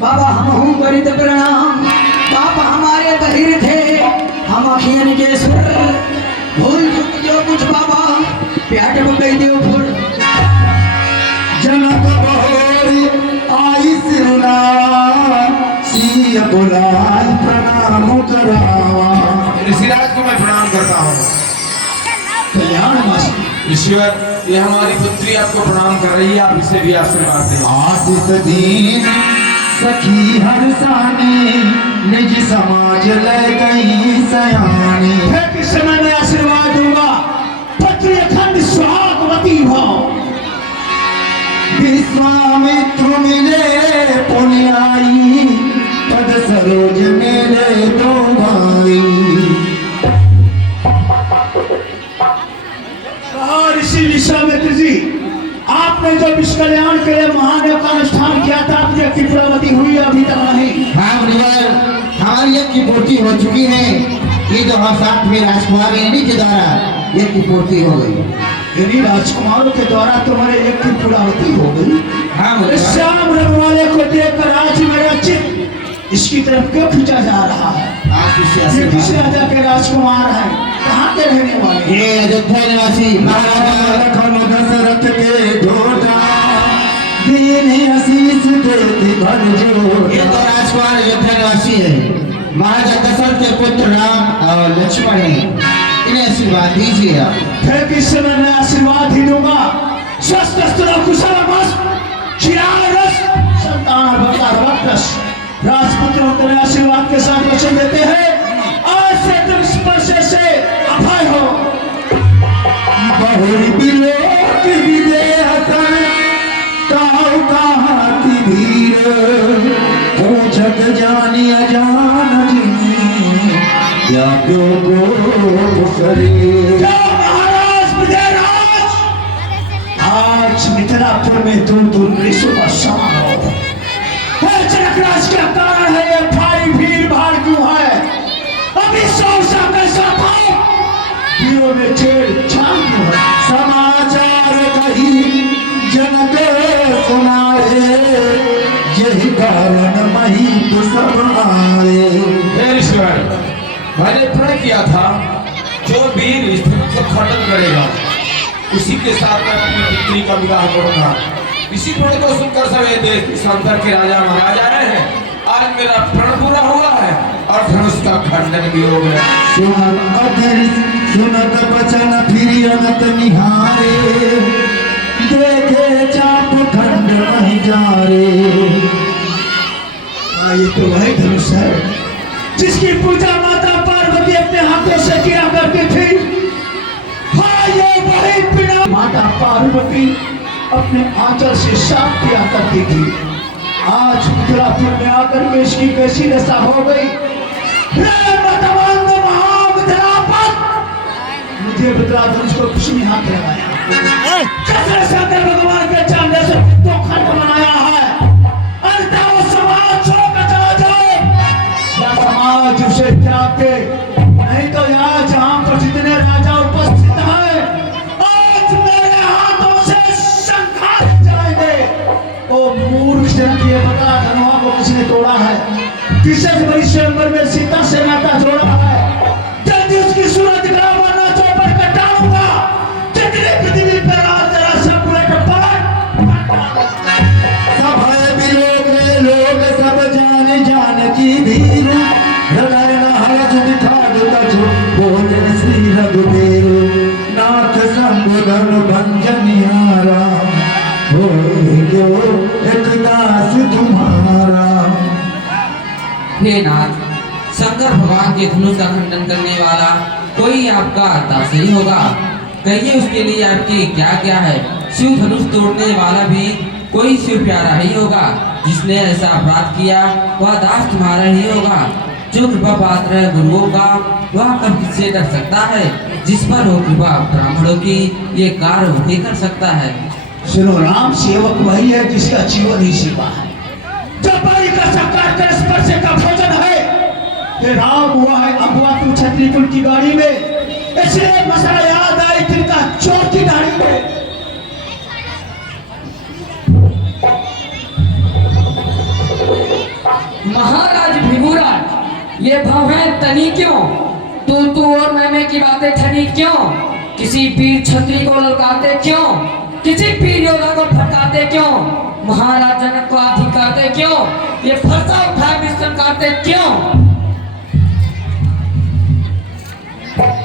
बाबा हम करित प्रणाम। बाबा हमारे दहिर थे, हम अखियन के सुर भूल चुक जो कुछ बाबा प्याट बुकई देव फुर। जनक बहोरी आई सिरना सिया बुलाई प्रणाम करावा। ऋषिराज को मैं प्रणाम करता हूँ। कल्याण मासी ईश्वर, ये हमारी पुत्री आपको प्रणाम कर रही है, आप इसे भी आशीर्वाद दें। आशीष दीन सखी हरसानी निज समाज ले गई सयानी। फिर किस समय मैं आशीर्वाद दूंगा, पत्री अखंड सुहागवती भव। विश्वामित्र मिले पुण्याई पद सरोज मेरे दो भाई। ऋषि विश्वामित्र जी, आपने जो विश्व कल्याण के लिए महादेव का अनुष्ठान किया था, आपकी त्रिपुरावती हुई अभी तक नहीं। हाँ मुनिवर, हमारी यज्ञ की पूर्ति हो चुकी है। ये जो हम साथ में राजकुमार इन्हीं के द्वारा यज्ञ की पूर्ति हो गई। इन्हीं राजकुमारों के द्वारा तुम्हारे यज्ञ की पूर्णाहुति हो गई। हाँ मुनिवर। श्याम रंग वाले को देखकर आज मेरा चित्त इसकी तरफ क्यों खींचा जा रहा है? आप इसे ये किस आशीर्वाद राजा के राजकुमार हैं? कहाँ के रहने वाले हैं? ये अयोध्या निवासी महाराजा लखन दशरथ के जोड़ा दीन आशीष देती भर जो। ये तो राजकुमार अयोध्या निवासी है, महाराजा दशरथ के पुत्र राम और लक्ष्मण है। इन्हें आशीर्वाद दीजिए आप। फिर किस समय मैं आशीर्वाद ही दूंगा। स्वस्थ कुशल राजपुत्रों को आशीर्वाद के साथ वचन देते हैं, आज से तुम स्पर्श से अभय हो। बहुरी बिलोक विदेहसन काहु कहाती भीर पूछत जानी अजान जिनी या क्यों को शरीर। महाराज विजयराज, आज मिथिलापुर में दूर दूर ऋषि का समारोह है। जनकराज का कारण है ये भारी भीड़ भाड़ क्यों है? अभी सौसा कैसा भाव दियो में छेड़छाड़ क्यों है? समाचार कही जनक सुनाए यही कारण मही तो सब आए। हे ईश्वर, मैंने प्रण किया था जो वीर इस धनुष को खंडन करेगा उसी के साथ मैं अपनी पुत्री का विवाह करूंगा। इसी प्रण को सुनकर सभी देश देशांतर के राजा महाराजा आए हैं। आज मेरा प्रण पूरा हुआ है और धनुष का खंडन भी हो गया। सुनत बचन फिर अनत निहारे देखे चाप खंड नहीं जा रे। ये तो वही धनुष है जिसकी पूजा माता पार्वती अपने हाथों से किया करती थी। हाँ, ये वही बिना माता पार्वती अपने आंचल से साफ किया करती थी। आज मिथिलापुर में आकर के इसकी कैसी दशा हो गई। मुझे मिथिला धनुष को किसी ने हाथ लगाया। भगवान के चांदे से तो खंड बनाया है। अंततः वो समाज छोड़कर चला जाए या समाज उसे त्याग दे, नहीं तो यहाँ जहाँ पर जितने राजा उपस्थित हैं आज मेरे हाथों से संघार जाएंगे। ओ मूर्ख जनक, ये बता धनुआ को किसने तोड़ा है? किसे बड़ी स्वयंवर में सीता से नाता जोड़ा है? जल्दी उसकी सूरत दिखा वरना चौपट कर डालूंगा। जितनी पृथ्वी पर आज जरा सब पूरे सब है बिलोक लोग सब जान जान की भीर हृदय नहज दिखा देता जो बोले श्री रघुवीर नाथ संबोधन भंजनियारा हो गयो एक दास तुम्हारा। हे नाथ, शंकर भगवान के धनुष का खंडन करने वाला कोई आपका दास ही होगा। कहिए उसके लिए आपकी क्या क्या है? शिव धनुष तोड़ने वाला भी कोई शिव प्यारा ही होगा। जिसने ऐसा अपराध किया वह दास तुम्हारा ही होगा। जो कृपा पात्र है गुरुओं का वह कब किससे डर सकता है? जिस पर हो कृपा ब्राह्मणों की ये कार्य वही कर सकता है। सुनो, राम सेवक वही है जिसका जीवन ही सेवा है। जब बारी का सत्कार कर स्पर्श का भोजन है राम हुआ है अगुआ तू छतरी कुल की गाड़ी में, इसलिए मसला याद आई तिनका चोर की गाड़ी में। महाराज भिगुराज, ये भवें तनी क्यों? तू और मैं की बातें ठनी क्यों? किसी पीर छत्री को ललकाते क्यों? किसी पीर योद्धा को फटकाते क्यों? महाराज जनक को आधी करते क्यों? ये फरसा उठा मिश्रण करते क्यों?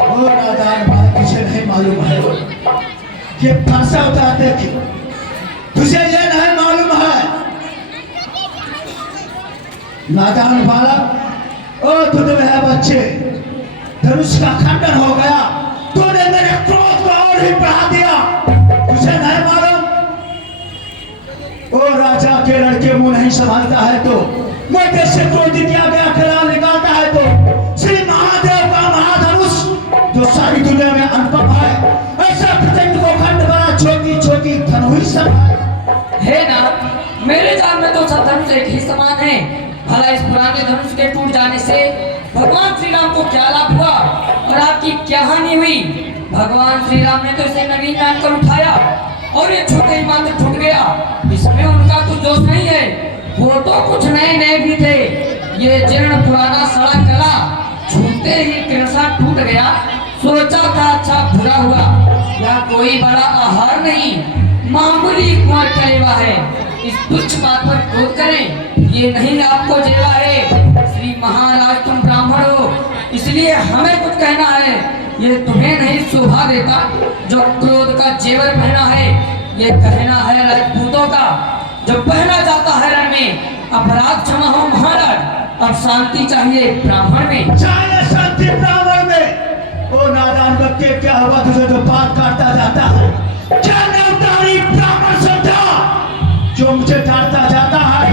और आधार बात तुझे नहीं मालूम है ये फरसा उठाते क्यों? तुझे ये नहीं मालूम है नादान बालक, ओ तुझे है बच्चे, धनुष का खंडन हो गया, तूने मेरे क्रोध को और ही बढ़ा दिया। तुझे नहीं मालूम ओ राजा के लड़के मुंह नहीं संभालता है तो मैं कैसे क्रोधित किया गया खिलाफ निकालता है तो श्री महादेव का महाधनुष जो सारी दुनिया में अनुपम है, ऐसा प्रचंड को खंड बना छोटी छोटी धनुष सब है। हे नाथ, मेरे जान में तो सब धनुष एक ही समान है। भला इस पुराने धनुष के टूट जाने से भगवान श्री राम को क्या लाभ हुआ और आपकी क्या हानि हुई? भगवान श्री राम ने तो इसे नवीन मानकर उठाया और ये छोटे ही मात्र टूट गया, इसमें उनका कुछ दोष नहीं है। वो तो कुछ नए भी थे, ये जीर्ण पुराना सड़ा गला छूते ही किरसा टूट गया। सोचा था अच्छा बुरा हुआ, या कोई बड़ा आहार नहीं, मामूली कुंवर कलेवा है। इस तुच्छ बात पर क्रोध करें, ये नहीं आपको जेवा है। श्री महाराज तुम ब्राह्मण हो, इसलिए हमें कुछ कहना है। ये तुम्हें नहीं शोभा देता जो क्रोध का जेवर पहना है। ये कहना है राजपूतों का जो पहना जाता है रण में। अपराध क्षमा हो महाराज, अब शांति चाहिए ब्राह्मण में। चाहिए शांति ब्राह्मण में। ओ नादान बच्चे, क्या हुआ तुझे तो बात काटता जाता है? क्या नवतारी ब्राह्मण समझा जो मुझे डांटता जाता है?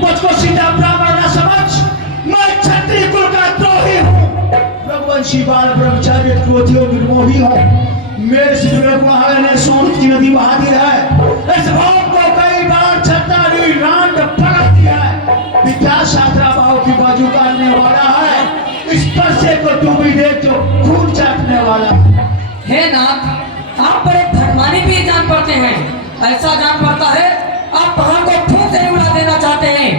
मुझको सीधा ब्राह्मण न समझ, मैं क्षत्रिय कुल का द्रोही हूँ, रघुवंशी बाल ब्रह्मचार्य क्रोधियों निर्मोही हूँ। मेरे से जुड़े पहाड़ ने सोन की नदी बहा दी है। इस भाव को कई बार छतारी रांड पलट दिया है। विद्या शास्त्रा भाव की बाजू काटने वाला है, इस परसे को तू भी देख जो खून चाटने वाला। हे नाथ, आप बड़े भटमानी भी जान पड़ते हैं। ऐसा जान पड़ता है आप पहाड़ को फूंक से उड़ा देना चाहते हैं,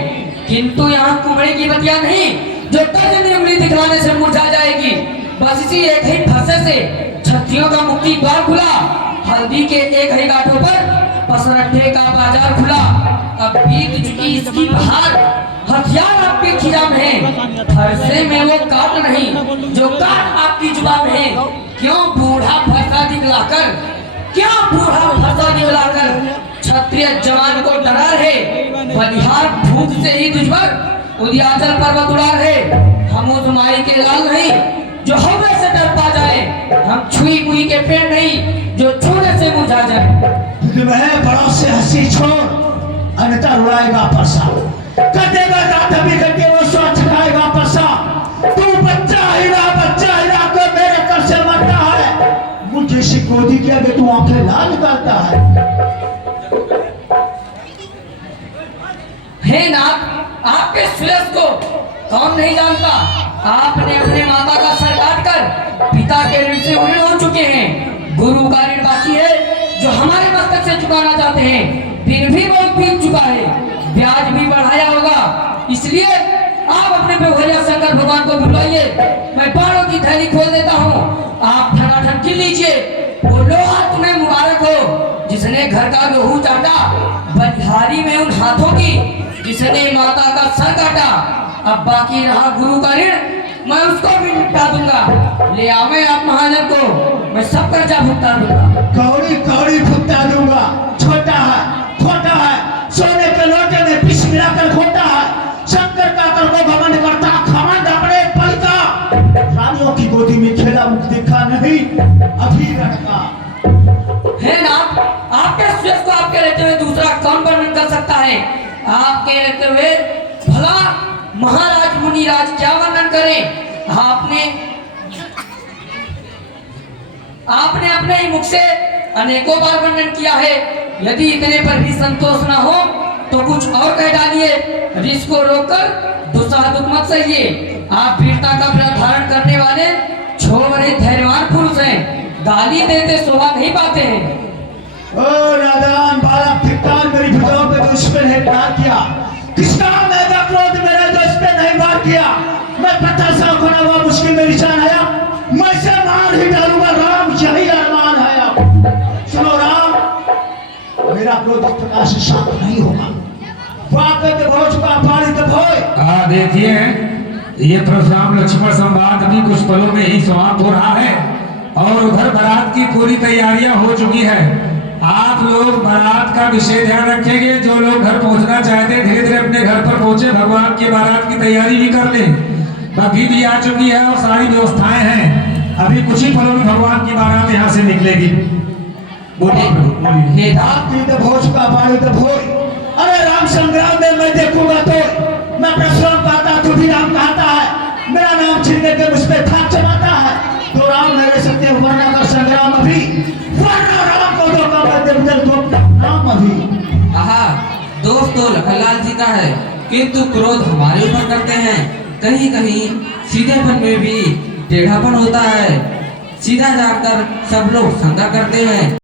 किंतु यहाँ कुमड़े की बतिया नहीं जो तर्जनी उंगली दिखलाने से मुरझा जाएगी। बस इसी एक ही फंसे से छत्रियों का मुक्ति द्वार खुला। हल्दी के एक ही गांठों पर पसरट्ठे का बाजार खुला। अब बीत चुकी इसकी बहार, हथियार आपके खिजा में है, फरसे में वो काट नहीं जो काट आपकी जुबान में है। क्यों बूढ़ा फरसा दिखलाकर, क्या बूढ़ा फरसा दिखलाकर क्षत्रिय जवान को डरा है? बलिहार भूख से ही दुश्मन उदियाचल पर्वत उड़ा है। हम उस माई के लाल नहीं जो हवा से डर पा जाए, हम छुई मुई के पेड़ नहीं जो छूने से मुरझा जाए। वह बड़ा से हंसी छोड़, अन्यथा उड़ाएगा परसा, कर देगा दांत भी करके वो स्वच्छ खाएगा परसा। तू बच्चा हीरा को मेरे कर से मरता है, मुझे शिकोदी किया कि तू आंखें लाल निकालता है। हे नाथ, आपके सुयश को कौन नहीं जानता? आपने अपने माता का सर काटकर पिता के ऋण से ऋण हो चुके हैं। गुरु का ऋण बाकी है जो हमारे मस्तक से चुकाना चाहते हैं। दिन भी बहुत बीत चुका है, ब्याज भी बढ़ाया होगा, इसलिए आप अपने भैया शंकर भगवान को बुलाइए। मैं बाणों की थैली खोल देता हूँ, आप ठनाठन गिन लीजिए। वो लोहा तुम्हें मुबारक हो जिसने घर का गेहूं चाटा, बलिहारी में उन हाथों की जिसने माता का सर काटा। अब बाकी रहा गुरु का ऋण, मैं उसको भी निपटा दूंगा। ले आवे आप महाजन को, मैं सब कर्जा भुगता दूंगा। कौड़ी कौड़ी भुगता दूंगा। छोटा है, खोटा है, सोने के लोटे में पिस मिलाकर खोटा है। शंकर का कर को घमंड करता, घमंड अपने पल का। रानियों की गोदी में खेला मुख दिखा नहीं अभी लड़का। है ना, आपके सुयश को आपके रहते हुए दूसरा कौन वर्णन कर सकता है? आपके रहते हुए भला महाराज मुनिराज क्या वर्णन करें? आपने अपने ही मुख से अनेकों बार वर्णन किया है। यदि इतने पर भी संतोष न हो तो कुछ और कह डालिए। ऋष को रोककर दूसरा दुख मत सहिए। आप वीरता का व्रत धारण करने वाले छोरे धैर्यवान पुरुष हैं। गाली देते शोभा नहीं पाते हैं। ओ नादान बालक धिक्कार, मेरी भुजाओं पे दुश्मन है वार किया। किसका मैदा क्रोध मेरे दोस्त पे नहीं वार किया। मैं 50 गुना हुआ मुश्किल में निशान आया, मैं से मार ही डालूंगा। राम यही अरमान है। अब सुनो राम, मेरा क्रोध इस प्रकार से शांत नहीं होगा। वाकई में भोज का पानी तो भोय। देखिए ये परशुराम लक्ष्मण संवाद भी कुछ पलों में ही समाप्त हो रहा है और उधर बारात की पूरी तैयारियां हो चुकी है। आप लोग बारात का विशेष ध्यान रखेंगे। जो लोग घर पहुंचना चाहते हैं धीरे धीरे अपने घर पर पहुंचे, भगवान की बारात की तैयारी भी कर लें। बग्घी भी आ चुकी है और सारी व्यवस्थाएं हैं। अभी कुछ ही पलों में भगवान की बारात यहाँ से निकलेगी। बोलिए बोलिए। हे राम, आपकी तो भोज का पानी तो भोय। अरे राम संग्राम में मैं देखूंगा तो मैं परशुराम कहता तू भी राम कहता है। मेरा नाम छीनने के मुझ पे थाप चलाता है। तो राम मेरे सत्य वरना का संग्राम अभी, वरना राम को धोखा मैं देवदल तो राम अभी। आहा, दोस्त तो लखनलाल जी का है, किंतु क्रोध हमारे ऊपर करते हैं। कहीं कहीं सीधेपन में भी टेढ़ापन होता है। सीधा जाकर सब लोग संगा करते हैं।